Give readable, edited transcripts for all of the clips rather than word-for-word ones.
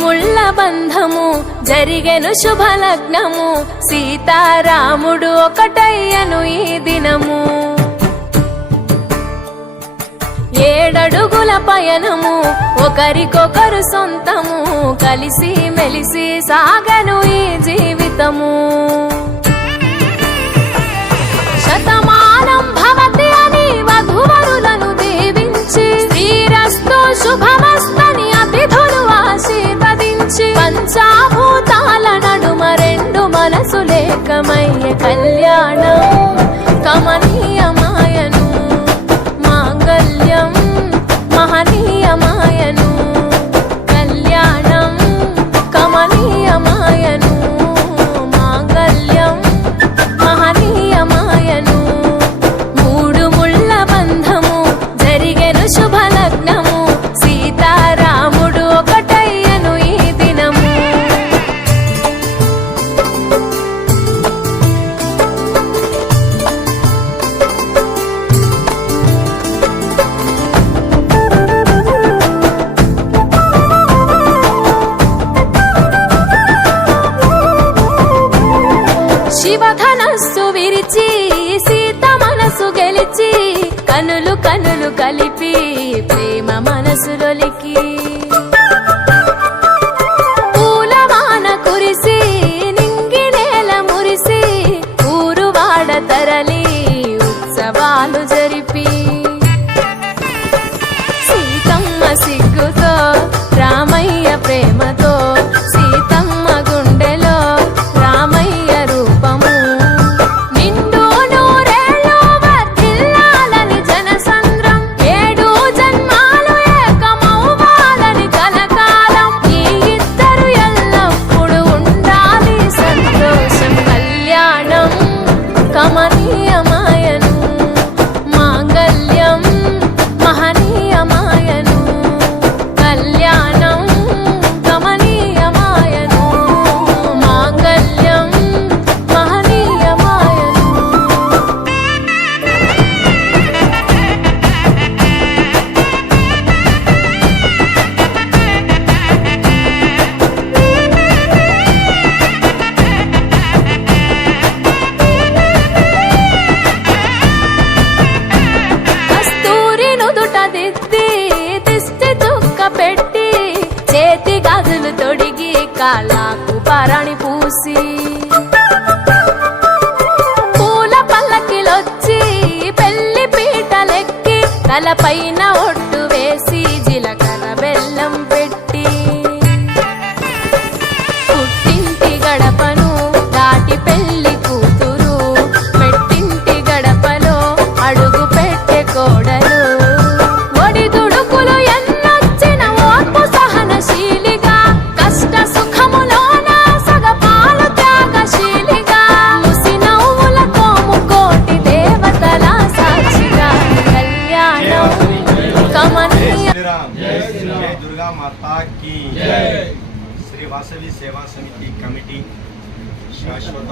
ముళ్ళ బంధము జరిగెను శుభలగ్నము సీతారాముడు ఒకటయ్యను ఈ దినము 7 అడుగుల పయనము ఒకరికొకరు సొంతము కలిసి మెలిసి సాగను ఈ జీవితము శతమానం భవతి అని వధువరులను దీవించి శ్రీరస్తు శుభమస్తని అతిథులు ఆశీర్వదించి పంచాభూతాల నడుమ 2 మనసులేకమయ్యే కళ్యాణం కమనీయమాయను మాంగళ్యం మహనీయమాయను కళ్యాణం కమనీయమాయను మాంగళ్యం మహనీయమాయను 3 ముళ్ళ బంధము జరిగెను శుభలగ్నము సీతారాముడు ఒకటయ్యను ఈ దినము శివధనస్సు విరిచి సీత మనసు గెలిచి కనులు కనులు కలిపి ప్రేమ మనసులొలికి పూలవాన కురిసి నింగి నేల మురిసి ఊరువాడ తరలి ఉత్సవాలు జరిపి సీతమ్మ సిగ్గుతో రామయ్య ప్రేమతో సీతమ్మ గుండెలో రామయ్య రూపము నిండు నూరేళ్ళు వర్ధిల్లాలని జనసంద్రం 7 జన్మాలు ఏకమవ్వాలని కలకాలం ఈ ఇద్దరు ఎల్లప్పుడూ ఉండాలి సంతోషం కళ్యాణం కమనీయమాయను మాంగళ్యం మహనీయమాయను కళ్యాణం కమనీయమాయను మాంగళ్యం మహనీయమాయను కస్తూరి నుదుట దిద్ది దిష్టి చుక్క పెట్టి చేతి గాజులు తొడిగి కాళ్ళకు పరణి పూసి పూల పల్లకిలొచ్చి పెళ్లి పీటలెక్కి తలపైన ఒట్టు వేసి జీలకర్ర బెల్లం పెట్టి పుట్టింటి గడపను దాటి పెళ్లి కూతురు పెట్టింటి గడపలో అడుగు పెట్టే కోడలు ఒడిదుడుకులు ఎన్నొచ్చిన ఓర్పు సహనశీలిగా కష్ట సుఖములోన సగపాలు త్యాగశీలిగా ముసి నవ్వులతో ముకోటి దేవతల సాక్షిగా కళ్యాణం కమనీయ जय दुर्गा माता की శ్రీ వాసవి సేవా సమితి కమిటీ శాశ్వత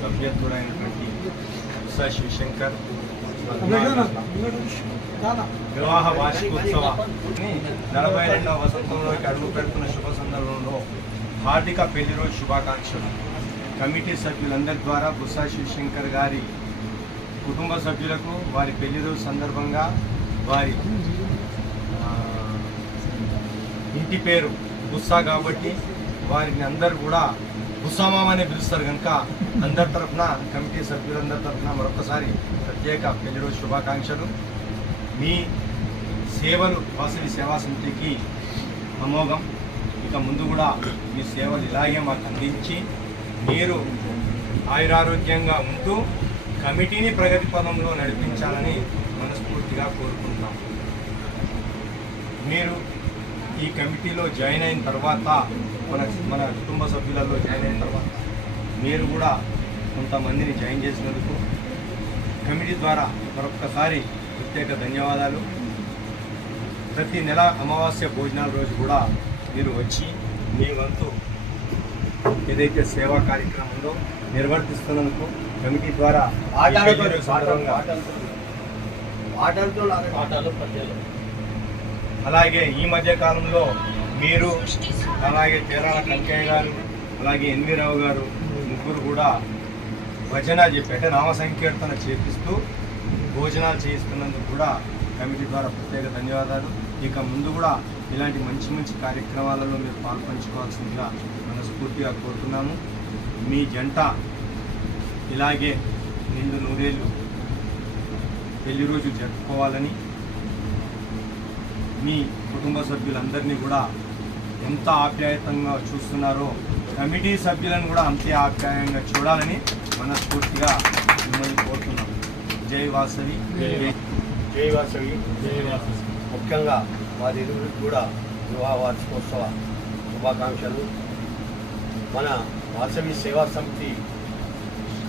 సభ్యత్వుడైనటువంటి ఉషా శివశంకర్ వివాహ వార్షికోత్సవ 42వ వసంతంలోకి అడుగు పెడుతున్న శుభ సందర్భంలో హార్దిక పెళ్లి రోజు శుభాకాంక్షలు కమిటీ సభ్యులందరి ద్వారా ఉషా శివశంకర్ గారి కుటుంబ సభ్యులకు వారి పెళ్లి రోజు సందర్భంగా వారి ఇంటి పేరు బుస్సా కాబట్టి వారిని అందరు కూడా బుస్సామామ అనే పిలుస్తారు కనుక అందరి తరఫున కమిటీ సభ్యులందరి తరఫున మరొకసారి ప్రత్యేక పెళ్లి రోజు శుభాకాంక్షలు మీ సేవలు వాసవి సేవా సమితికి అమోఘం ఇక ముందు కూడా మీ సేవలు ఇలాగే మాకు అందించి మీరు ఆయురారోగ్యంగా ఉంటూ కమిటీని ప్రగతి పదంలో నడిపించాలని మనస్ఫూర్తిగా కోరుకుంటున్నాం మీరు ఈ కమిటీలో జాయిన్ అయిన తర్వాత మన కుటుంబ సభ్యులలో జాయిన్ అయిన తర్వాత మీరు కూడా కొంతమందిని జాయిన్ చేసినందుకు కమిటీ ద్వారా మరొక్కసారి ప్రత్యేక ధన్యవాదాలు ప్రతి నెల అమావాస్య భోజనాల రోజు కూడా మీరు వచ్చి మీ వంతు ఏదైతే సేవా కార్యక్రమం ఉందో నిర్వర్తిస్తున్నందుకు కమిటీ ద్వారా అలాగే ఈ మధ్య కాలంలో మీరు అలాగే తేరాల కంకయ్య గారు అలాగే ఎన్వి రావు గారు ముగ్గురు కూడా భజన చెప్పి అంటే నామ సంకీర్తన చేపిస్తూ భోజనాలు చేయిస్తున్నందుకు కూడా కమిటీ ద్వారా ప్రత్యేక ధన్యవాదాలు. ఇక ముందు కూడా ఇలాంటి మంచి మంచి కార్యక్రమాలలో మీరు పాల్పంచుకోవాల్సిందిగా మనస్ఫూర్తిగా కోరుతున్నాము. మీ జంట ఇలాగే నిండు నూరేళ్ళు పెళ్లి రోజు జరుపుకోవాలని, మీ కుటుంబ సభ్యులందరినీ కూడా ఎంత ఆప్యాయతంగా చూస్తున్నారో కమిటీ సభ్యులను కూడా అంతే ఆప్యాయంగా చూడాలని మనస్ఫూర్తిగా మిమ్మల్ని కోరుతున్నాం. జై వాసవి. జై వాసవి. ముఖ్యంగా వారి ఇరువురికి కూడా వివాహ వార్షికోత్సవ శుభాకాంక్షలు. మన వాసవి సేవా సమితి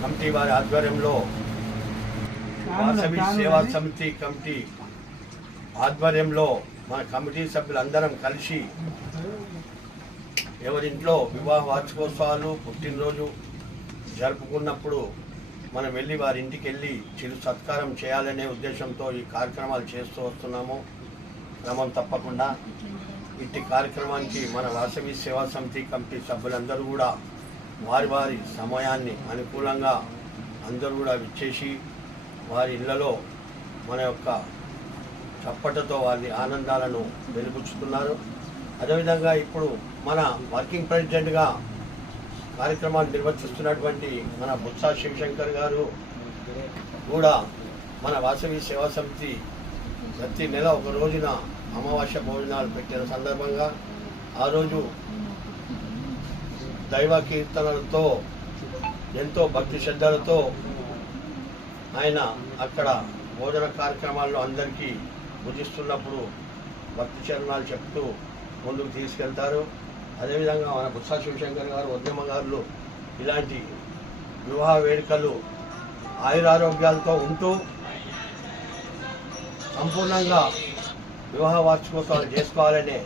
కమిటీ వారి ఆధ్వర్యంలో వాసవి సేవా సమితి కమిటీ ఆధ్వర్యంలో మన కమిటీ సభ్యులందరం కలిసి ఎవరింట్లో వివాహ వార్షికోత్సవాలు పుట్టినరోజు జరుపుకున్నప్పుడు మనం వెళ్ళి వారి ఇంటికి వెళ్ళి చిరు సత్కారం చేయాలనే ఉద్దేశంతో ఈ కార్యక్రమాలు చేస్తూ వస్తున్నాము. క్రమం తప్పకుండా ఇట్టి కార్యక్రమానికి మన వాసవి సేవా సమితి కమిటీ సభ్యులందరూ కూడా వారి వారి సమయాన్ని అనుకూలంగా అందరూ కూడా విచ్చేసి వారి ఇళ్లలో మన యొక్క చప్పటతో వారి ఆనందాలను వెలిబుచ్చుతున్నారు. అదేవిధంగా ఇప్పుడు మన వర్కింగ్ ప్రెసిడెంట్గా కార్యక్రమాలు నిర్వర్తిస్తున్నటువంటి మన బుత్సా శివశంకర్ గారు కూడా మన వాసవి సేవా సమితి ప్రతి నెల ఒక రోజున అమావాస్య భోజనాలు పెట్టిన సందర్భంగా ఆ రోజు దైవ కీర్తనలతో ఎంతో భక్తి శ్రద్ధలతో ఆయన అక్కడ భోజన కార్యక్రమాల్లో అందరికీ భుజిస్తున్నప్పుడు భక్తి చరణాలు చెప్తూ ముందుకు తీసుకెళ్తారు. అదేవిధంగా మన బుత్సా శివశంకర్ గారు ఉద్యమగారులు ఇలాంటి వివాహ వేడుకలు ఆయురారోగ్యాలతో ఉంటూ సంపూర్ణంగా వివాహ వార్షికోత్సవాలు చేసుకోవాలని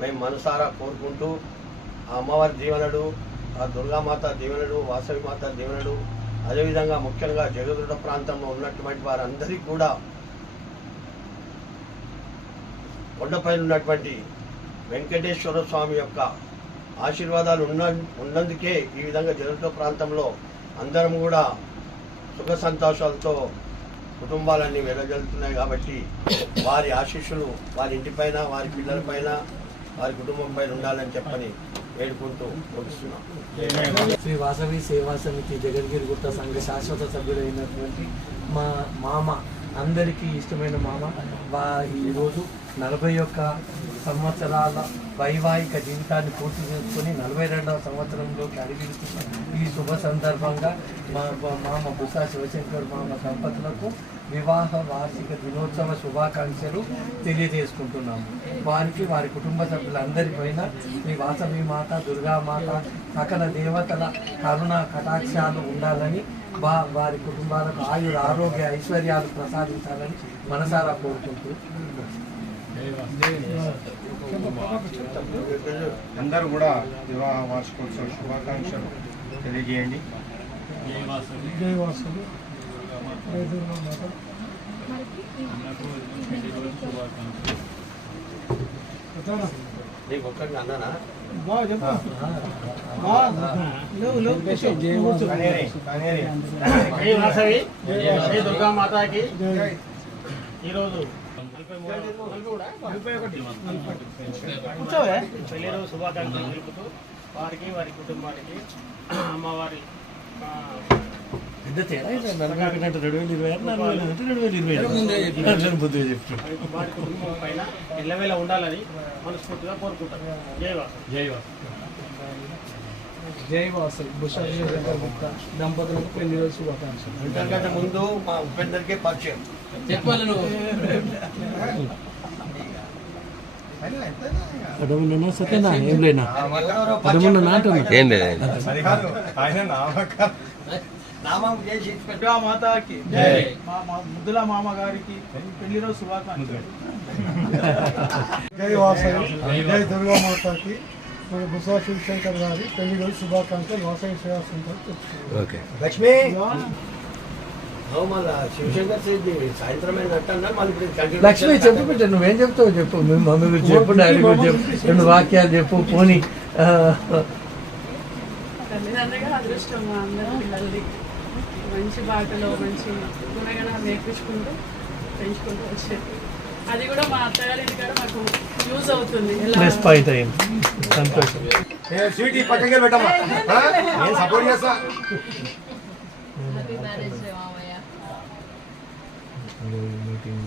మేము మనసారా కోరుకుంటూ ఆ అమ్మవారి దీవెనలు, ఆ దుర్గామాత దీవెనలు, వాసవి మాత దీవెనలు, అదేవిధంగా ముఖ్యంగా జగదుర్గ ప్రాంతంలో ఉన్నటువంటి వారందరికీ కూడా కొండపైన ఉన్నటువంటి వెంకటేశ్వర స్వామి యొక్క ఆశీర్వాదాలు ఉన్నందుకే ఈ విధంగా జగదుర్గ ప్రాంతంలో అందరం కూడా సుఖ సంతోషాలతో కుటుంబాలన్నీ వెదజల్లుతున్నాయి. కాబట్టి వారి ఆశీస్సులు వారి ఇంటిపైన, వారి పిల్లలపైన, వారి కుటుంబం పైన ఉండాలని చెప్పని వేడుకుంటూ ముగిస్తున్నాం. శ్రీ వాసవి సేవా సమితి జగద్గిరిగుట్ట సంఘ శాశ్వత సభ్యుడైనటువంటి మా మామ, అందరికీ ఇష్టమైన మామ ఈరోజు 41 సంవత్సరాల వైవాహిక జీవితాన్ని పూర్తి చేసుకుని 42వ సంవత్సరంలోకి అడుగుతున్న ఈ శుభ సందర్భంగా మా మామ బుత్సా శివశంకర్ మామ దంపతులకు వివాహ వార్షిక దినోత్సవ శుభాకాంక్షలు తెలియజేసుకుంటున్నాము. వారికి వారి కుటుంబ సభ్యులందరిపైన శ్రీ వాసవి మాత, దుర్గామాత, సకల దేవతల కరుణ కటాక్షాలు ఉండాలని, వారి కుటుంబాలకు ఆయుర ఆరోగ్య ఐశ్వర్యాలు ప్రసాదించాలని మనసారా కోరుకుంటూ అందరూ కూడా వివాహ వార్షికోత్సవ శుభాకాంక్షలు తెలియజేయండి. నీకు ఒక్కడిని అన్నానా? దుర్గామాతకి ఈరోజు పెళ్లి రోజు శుభాకాంక్షలు తెలుపుతూ వారికి, వారి కుటుంబానికి అమ్మవారి వారి కుటుంబం పైన ఎల్లవేళ ఉండాలని మనస్ఫూర్తిగా కోరుకుంటాం. జై వాసవి. జై వాసవి. జై వాసవి. బుత్సా శివశంకర్ గుప్త దంపతులకు పెళ్లి రోజు శుభాకాంక్షలు. అంతకంటే ముందు మా ఉపేందర్కే పరిచయం చెప్పాలి. నువ్వు సత్యనా ఏం లేనా ఏం లేదు. నామం చేసి మాతాకి మా ముద్దుల మామ గారికి పెళ్లి రోజు శుభాకాంక్షలు. జై వాసవి. జై దుర్గామాతకి మన బుత్సా శివశంకర్ గారి పెళ్లి రోజు శుభాకాంక్షలు వాసవి సేవా సెంటర్. లక్ష్మి మళ్ళీ శివశంకర్ రెడ్డి సాయంత్రం అన్నారు మళ్ళీ ఇప్పుడు కంటిన్యూ లక్ష్మి చెప్పు బిడ్డ, నువ్వేం చెప్తావు చెప్పు. మీ మమ్మీ గురించి చెప్పు, డాడీ గురించి చెప్పు, 2 వాక్యాలు చెప్పు. పోనీ తల్లిదండ్రులుగా అదృష్టం మా అందరి పిల్లల్ని మంచి బాటలో మంచి గుణగణాలు నేర్పించుకుంటూ పెంచుకుంటూ వచ్చేది. అది కూడా మా అత్తగారి ఇంటికాడ మాకు యూజ్ అవుతుంది. ప్లస్ పాయింట్ అయింది, సంతోషం. స్వీట్ పక్కకి పెట్టమ్మా, నేను సపోర్ట్ చేస్తా. హ్యాపీ మ్యారేజ్ డే మామయ్య. మీటింగ్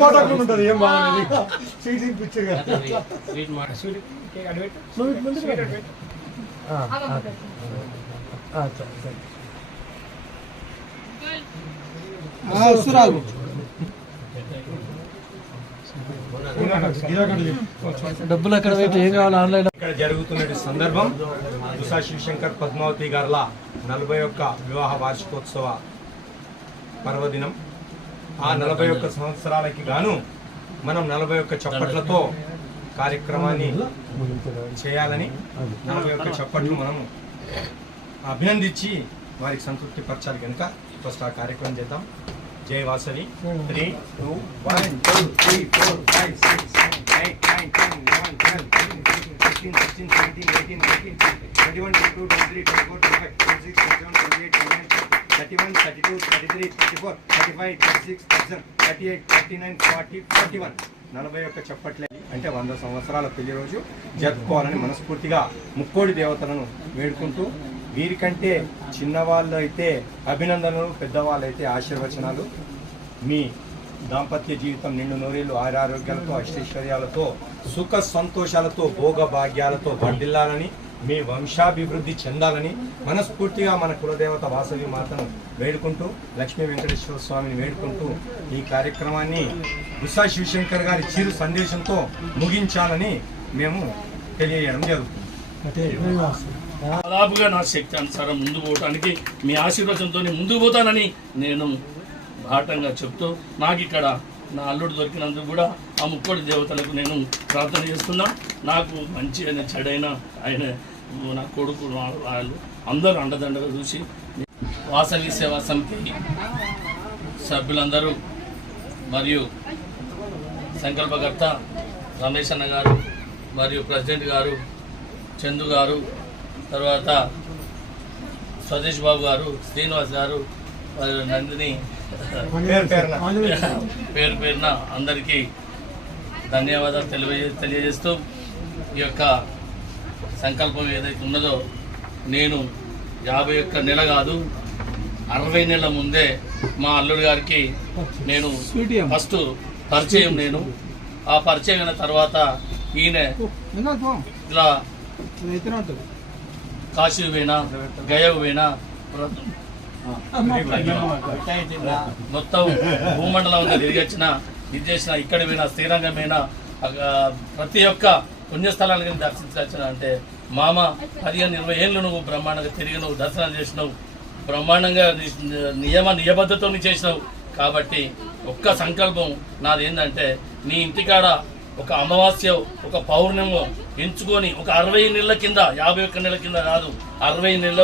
కూడా ఉంటుంది ఏం బాగుంది స్వీట్ పిచ్చగా వస్తురాగు డబ్బులు అక్కడ పెట్టి ఏం కావాలి ఆన్లైన్. ఇక్కడ జరుగుతున్న సందర్భం బుసా శివశంకర్ పద్మావతి గార్ల 41 వివాహ వార్షికోత్సవ పర్వదినం. ఆ 41 సంవత్సరాలకి గాను మనం 41 చప్పట్లతో కార్యక్రమాన్ని చేయాలని 41 చప్పట్లు మనము అభినందించి వారికి సంతృప్తి పరచాలి కనుక ఫస్ట్ ఆ కార్యక్రమం చేద్దాం. జై వాసవి. 3, 2, 1, 2, 3, 4, 5, 6, 7, 8, 9, 10, 11, 12, 13, 14, 15, 16, 17, 18, 19, 20, 21, 22, 23, 24, 25, 26, 27, 28, 29, 31, 32, 33, 34, 35, 36, 37, 38, 39, 40, 41. 41 చప్పట్లే అంటే 100 సంవత్సరాల పెళ్లి రోజు జరుపుకోవాలని మనస్ఫూర్తిగా ముక్కోడి దేవతలను వేడుకుంటూ, వీరికంటే చిన్నవాళ్ళు అయితే అభినందనలు, పెద్దవాళ్ళు అయితే ఆశీర్వచనాలు. మీ దాంపత్య జీవితం నిండు నూరేళ్లు ఆరోగ్యాలతో, అష్టైశ్వర్యాలతో, సుఖ సంతోషాలతో, భోగ భాగ్యాలతో వర్ధిల్లాలని, మీ వంశాభివృద్ధి చెందాలని మనస్ఫూర్తిగా మన కులదేవత వాసవి మాతను వేడుకుంటూ, లక్ష్మీ వెంకటేశ్వర స్వామిని వేడుకుంటూ ఈ కార్యక్రమాన్ని బుసా శివశంకర్ గారి చిరు సందేశంతో ముగించాలని మేము తెలియజేయడం జరుగుతుంది. దాదాపుగా నా శక్తి అనుసారం ముందుకు పోవటానికి మీ ఆశీర్వచనంతో ముందుకు పోతానని నేను బాటంగా చెప్తూ, నాకు ఇక్కడ నా అల్లుడు దొరికినందుకు కూడా ఆ ముక్కోడి దేవతలకు నేను ప్రార్థన చేస్తున్నా. నాకు మంచి అయిన చెడైన ఆయన నా కొడుకు వాళ్ళు అందరూ అండదండగా చూసి వాసవి సేవా సమితి సభ్యులందరూ మరియు సంకల్పకర్త రమేష్ అన్న గారు మరియు ప్రెసిడెంట్ గారు చందు గారు, తర్వాత స్వదేశ్ బాబు గారు, శ్రీనివాస్ గారు, నందిని, పేరు పేరున అందరికీ ధన్యవాదాలు తెలియజేస్తూ, ఈ యొక్క సంకల్పం ఏదైతే ఉన్నదో నేను 51 నెల కాదు 60 నెలల ముందే మా అల్లుడు గారికి నేను ఫస్ట్ పరిచయం. నేను ఆ పరిచయం అయిన తర్వాత ఈయన ఇలా కాశీ పోయినా, గయకు పోయినా, మొత్తం భూమండలం తిరిగి వచ్చిన, ఇది చేసిన, ఇక్కడ పోయినా, శ్రీరంగం పోయినా, ప్రతి ఒక్క పుణ్యస్థలానికి దర్శించవచ్చిన అంటే మామ 15-20 ఏళ్ళు నువ్వు బ్రహ్మాండంగా తిరిగి నువ్వు దర్శనం చేసినావు, బ్రహ్మాండంగా నియబద్ధతో చేసినావు. కాబట్టి ఒక్క సంకల్పం నాది ఏంటంటే, నీ ఇంటికాడ ఒక అమావాస్య, ఒక పౌర్ణమి ఎంచుకొని ఒక 60 నెలల కింద, 51 నెలల కింద కాదు, 60 నెలల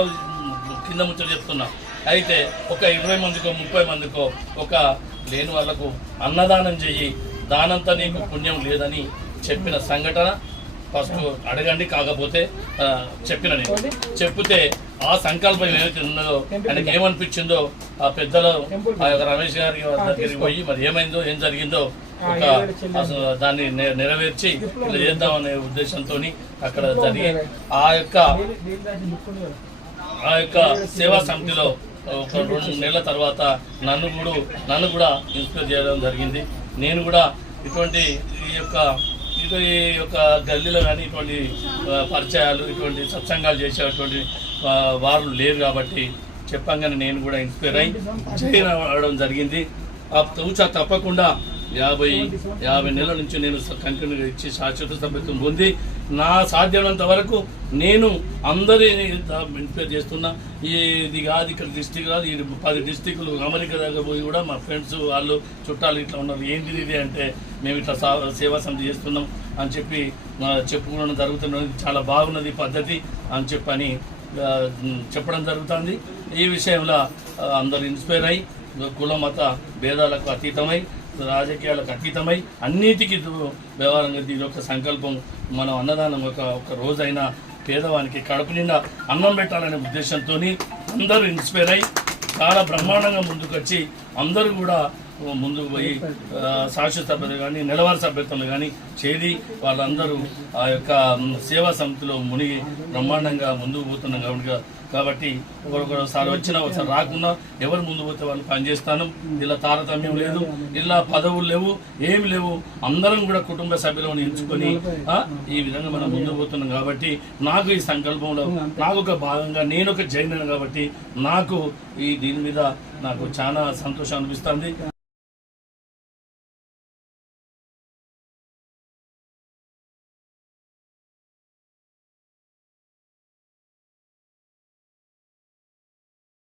కింద ముచ్చట చెప్తున్నా. అయితే ఒక 20 మందికో 30 మందికో ఒక లేని వాళ్ళకు అన్నదానం చెయ్యి, దానంతా నీకు పుణ్యం లేదని చెప్పిన సంఘటన ఫస్ట్ అడగండి. కాకపోతే చెప్పిన నేను చెప్తే ఆ సంకల్పం ఏదైతే ఉన్నదో ఆయనకి ఏమనిపించిందో ఆ పెద్దలు ఆ యొక్క రమేష్ గారి దగ్గరికి పోయి మరి ఏమైందో ఏం జరిగిందో ఒక దాన్ని నెరవేర్చి ఇలా చేద్దామనే ఉద్దేశంతో అక్కడ జరిగి ఆ యొక్క సేవా సమితిలో ఒక 2 నెలల తర్వాత నన్ను కూడా ఇన్స్పైర్ చేయడం జరిగింది. నేను కూడా ఇటువంటి ఈ యొక్క గల్లీలో కానీ ఇటువంటి పరిచయాలు, ఇటువంటి సత్సంగాలు చేసేటువంటి వారు లేరు కాబట్టి చెప్పంగానే నేను కూడా ఇన్స్పైర్ అయ్యి చేయడం జరిగింది. తప్పకుండా 50 నెలల నుంచి నేను కంటిన్యూగా ఇచ్చి శాశ్వత సభ్యత్వం పొంది నా సాధ్యమైనంత వరకు నేను అందరినీ ఇన్స్పైర్ చేస్తున్నా. ఇది కాదు, ఇక్కడ డిస్టిక్ కాదు, ఇది 10 డిస్టిక్లు అమెరికా దగ్గర పోయి కూడా మా ఫ్రెండ్స్ వాళ్ళు చుట్టాలు ఇట్లా ఉన్నారు. ఏంటిది ఇది అంటే మేము ఇట్లా సేవా సమితి చేస్తున్నాం అని చెప్పి చెప్పుకోవడం జరుగుతున్నది. చాలా బాగున్నది పద్ధతి అని చెప్పని చెప్పడం జరుగుతుంది. ఈ విషయంలో అందరూ ఇన్స్పైర్ అయ్యి కుల మత భేదాలకు అతీతమై రాజకీయాలకు అతీతమై అన్నిటికీ వ్యవహారంగా దీని యొక్క సంకల్పం మనం అన్నదానం ఒక రోజైనా పేదవానికి కడుపు నిండా అన్నం పెట్టాలనే ఉద్దేశంతో అందరూ ఇన్స్పైర్ అయ్యి చాలా బ్రహ్మాండంగా ముందుకొచ్చి అందరూ కూడా ముందుకు పోయి శాశ్వత సభ్యులు కానీ నెలవారీ సభ్యత్వంలో కానీ చేరి వాళ్ళందరూ ఆ యొక్క సేవా సమితిలో మునిగి బ్రహ్మాండంగా ముందుకు పోతున్నాం కాబట్టి ఒకసారి వచ్చినా ఒకసారి రాకున్నా ఎవరు ముందు పోతే వాళ్ళు పనిచేస్తాను. ఇలా తారతమ్యం లేదు, ఇలా పదవులు లేవు, ఏమి లేవు. అందరం కూడా కుటుంబ సభ్యులను ఎంచుకొని ఈ విధంగా మనం ముందుకు పోతున్నాం కాబట్టి నాకు ఈ సంకల్పంలో నాకు ఒక భాగంగా నేను ఒక జైన్ కాబట్టి నాకు దీని మీద నాకు చాలా సంతోషం అనిపిస్తుంది.